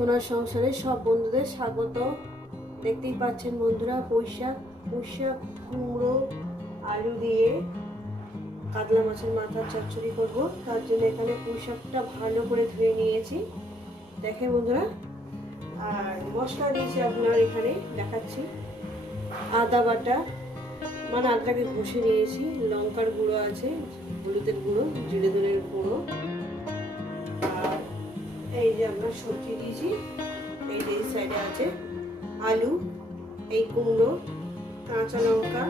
সোনার সংসারে সব বন্ধুদের স্বাগত। দেখতেই পাচ্ছেন বন্ধুরা পৈশাক পুঁইশাক কুমড়ো, আলু দিয়ে কাতলা মাছের মাথার চচ্চড়ি করব। তার জন্য এখানে পুঁইশাকটা ভালো করে ধুয়ে নিয়েছি। দেখেন বন্ধুরা, আর মশলা দিয়েছি আপনার এখানে, দেখাচ্ছি। আদা বাটা মানে আদাটাকে ঘষে নিয়েছি, লঙ্কার গুঁড়ো আছে, হলুদের গুঁড়ো, জিরে ধনের গুঁড়ো। এই যে আমরা সবজি দিয়েছি, এই যে এই সাইডে আছে আলু, এই কুমড়ো, কাঁচা লঙ্কা,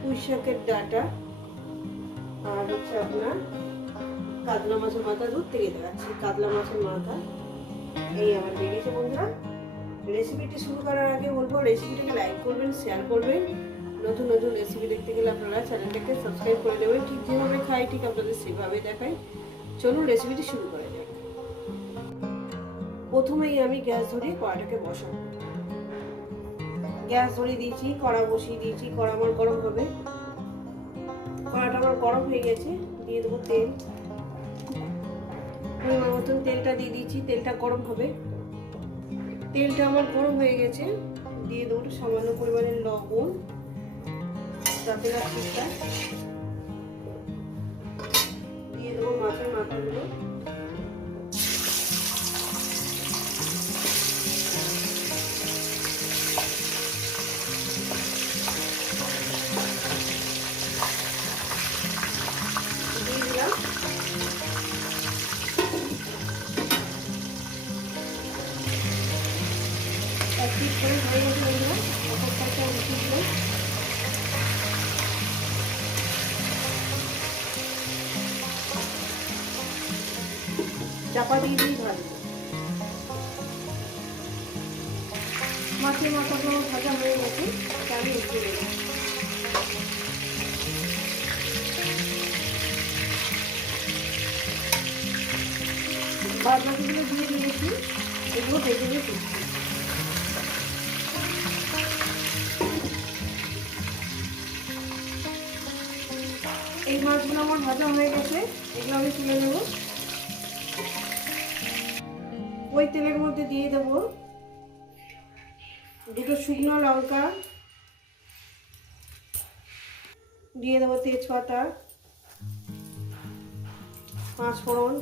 পুঁই শাকের ডাটা, আর হচ্ছে আপনার কাতলা মাছের মাথা দুধ থেকে দেখাচ্ছি, কাতলা মাছের মাথা। এই আমার বেরিয়েছে বন্ধুরা? রেসিপিটি শুরু করার আগে বলব রেসিপিটাকে লাইক করবেন শেয়ার করবেন। নতুন নতুন রেসিপি দেখতে গেলে আপনারা চ্যানেলটাকে সাবস্ক্রাইব করে দেবেন। ঠিক যেভাবে খাই, ঠিক আপনাদের সেভাবে দেখাই। চলুন রেসিপিটি শুরু করা যাক। প্রথমেই আমি গ্যাস ধরিয়ে কড়াটাকে বসাবো। গ্যাস ধরিয়ে দিয়েছি, কড়া বসিয়ে দিয়েছি, কড়া আমার গরম হবে। কড়াটা আমার গরম হয়ে গেছে, দিয়ে দেবো তেল। পরিমাণ মতন তেলটা দিয়ে দিয়েছি, তেলটা গরম হবে। তেলটা আমার গরম হয়ে গেছে, দিয়ে দেবো সামান্য পরিমাণের লবণ, তাতে রাখছিটা দিয়ে দেবো মাছের মাথাগুলো। এক পিস হয়ে চাপা দিয়ে দিয়ে ভাজবো মাছের মাথাগুলো ভাজা হয়ে গেছে এটা আমি বাদ বাকিগুলো দিয়ে দিয়েছি। এগুলো ভেজে নিয়ে মাছগুলো আমার ভাজা হয়ে গেছে, এগুলো আমি তুলে নেব। ওই তেলের মধ্যে দিয়ে দেব দুটো শুকনো লঙ্কা, দিয়ে দেবো তেজপাতা পাঁচ ফোড়ন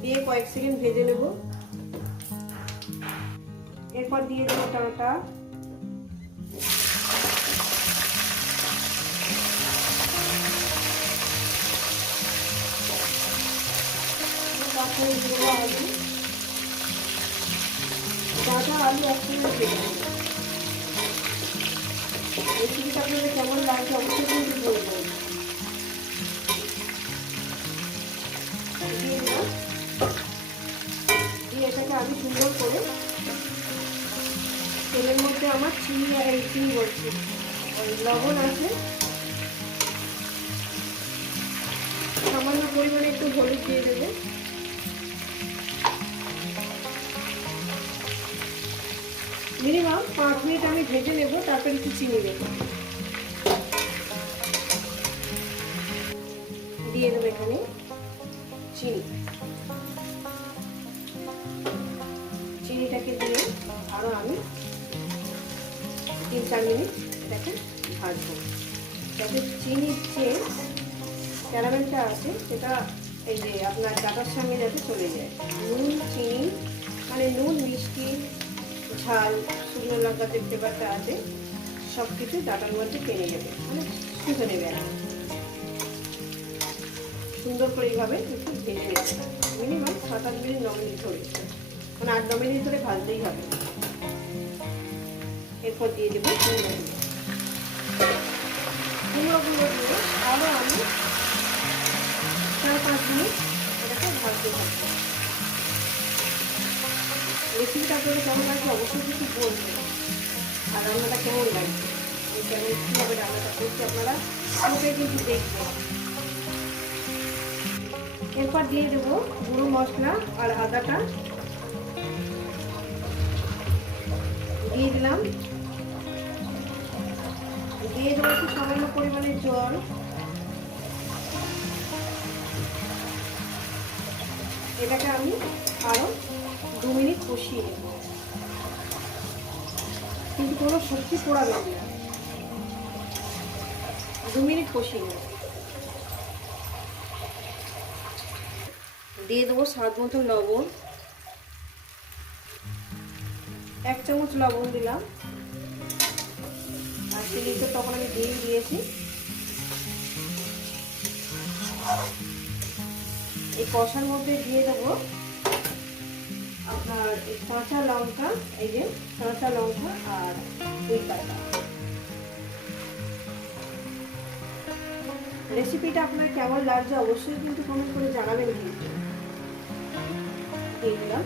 দিয়ে কয়েক সেকেন্ড ভেজে নেব। এরপর দিয়ে দেবো টাটা। দিয়ে দেবো আলু ডাটা আলু একসঙ্গে নেব রেসিপিটা আপনাদের কেমন লাগছে অবশ্যই কিন্তু বলবেন দিয়ে এটাকে আমি সুন্দর করে তেলের মধ্যে আমার চিনি আর চিনি বলছি লবণ আছে সামান্য পরিমাণে একটু হলুদ দিয়ে দেবে। মিনিমাম পাঁচ মিনিট আমি ভেজে নেব, তারপর একটু চিনি দেবো। দিয়ে দেবো এখানে চিনি। চিনিটাকে দিয়ে আরও আমি তিন চার মিনিট এটাকে ভাজবো। যাতে চিনির যে ক্যারামেলটা আছে, সেটা এই যে আপনার ডাটার সঙ্গে যাতে চলে যায়। নুন, চিনি মানে নুন, মিষ্টি ঝাল, শুকনো লঙ্কা দেখতে পাতা আছে সব কিছু ডাটার মধ্যে টেনে যাবে মানে নেবে না। সুন্দর করে এইভাবে একটু ভেজে মিনিমাম সাত আট মিনিট, ন মিনিট ধরে। মানে আট, ন মিনিট ধরে ভাজতেই হবে। এরপর দিয়ে দেবো কুমড়ো কুমড়োগুলো দিয়ে আরও আমি চার, পাঁচ মিনিট এটাকে ভাজতে থাকব। রেসিপিটা আপনাদের কেমন লাগছে অবশ্যই কিছু বলবেন। আর রান্নাটা কেমন লাগছে? কেমন কীভাবে রান্নাটা করছি আপনারা, আমাকে কিন্তু দেখবেন। এরপর দিয়ে দেবো গুঁড়ো মশলা আর আদাটা। দিয়ে দিলাম। দিয়ে দেবো একটু সামান্য পরিমাণে জল। এটাকে আমি আরও দু মিনিট কষিয়ে নেব। কিন্তু কোনো সবজি পোড়াবেন না। দু মিনিট কষিয়ে নেব। দিয়ে দেবো স্বাদ মতো লবণ। এক চামচ লবণ দিলাম। আর চিনি তো তখন আমি দিয়ে দিয়েছি। এই কষার মধ্যে দিয়ে দেবো আপনার কাঁচা লঙ্কা, এই যে কাঁচা লঙ্কা আর দুই পাতা রেসিপিটা আপনার কেমন লাগছে অবশ্যই কিন্তু কমেন্ট করে জানাবেন কিন্তু। দিয়ে দিলাম।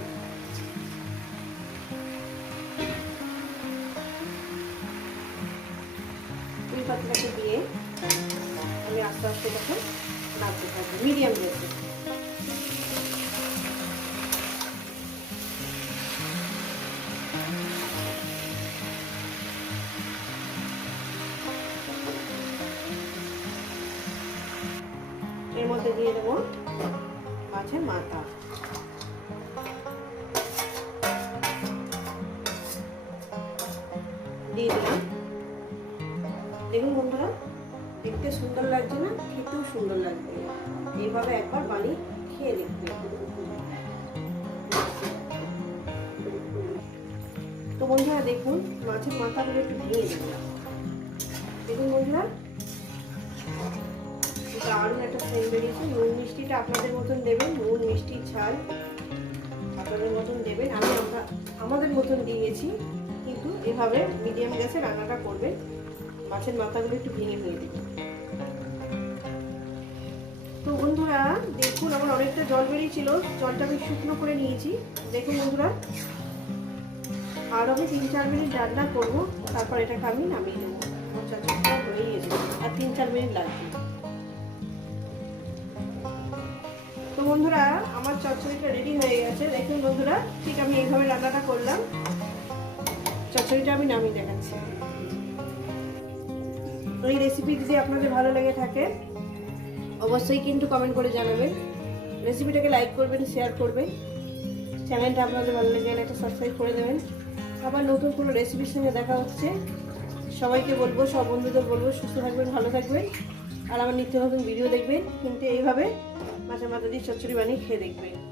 দিয়ে আমি আস্তে আস্তে তখন নাড়তে থাকব মিডিয়াম রেখে মধ্যে দিয়ে দেবো। মাছের মাথা। দিয়ে দিলাম। দেখুন বন্ধুরা, দেখতে সুন্দর লাগছে না? খেতেও সুন্দর লাগবে এইভাবে একবার বানিয়ে খেয়ে দেখবে তো বন্ধুরা, দেখুন, মাছের মাথাগুলো একটু ভেঙে দিলাম দেখুন বন্ধুরা দারুণ একটা সেন্ট বেরিয়েছে। নুন মিষ্টিটা আপনাদের মতন দেবেন, নুন, মিষ্টি, ঝাল আপনাদের মতন দেবেন। আমি আমরা, আমাদের মতন দিয়েছি, কিন্তু এভাবে মিডিয়াম গ্যাসে রান্নাটা করবেন। মাছের মাথাগুলো একটু ভেঙে ভেঙে দেবেন তো বন্ধুরা, দেখুন আমার অনেকটা জল বেরিয়েছিল। জলটা আমি শুকনো করে নিয়েছি। দেখুন বন্ধুরা, আর আমি তিন, চার মিনিট রান্না করব। তারপর এটাকে আমি নামিয়ে নেব। আমার চাচুটা হয়ে গেছে। আর তিন, চার মিনিট লাগবে। বন্ধুরা, আমার চচ্চড়িটা রেডি হয়ে গেছে। দেখুন বন্ধুরা, ঠিক আমি এইভাবে রান্নাটা করলাম। চচ্চড়িটা আমি নামিয়ে দেখাচ্ছি। এই রেসিপি যদি আপনাদের ভালো লেগে থাকে, অবশ্যই কিন্তু কমেন্ট করে জানাবেন। রেসিপিটাকে লাইক করবেন শেয়ার করবেন। চ্যানেলটা আপনাদের ভালো লেগে গেলে একটা সাবস্ক্রাইব করে দেবেন। আবার নতুন কোনো রেসিপির সঙ্গে দেখা হচ্ছে, সবাইকে বলব, সব বন্ধুদের বলব, সুস্থ থাকবেন, ভালো থাকবেন। আর আমার নিত্য নতুন ভিডিও দেখবেন। কিন্তু এইভাবে মাঝে মাঝে দিয়ে চচ্চড়ি বানিয়ে খেয়ে দেখবেন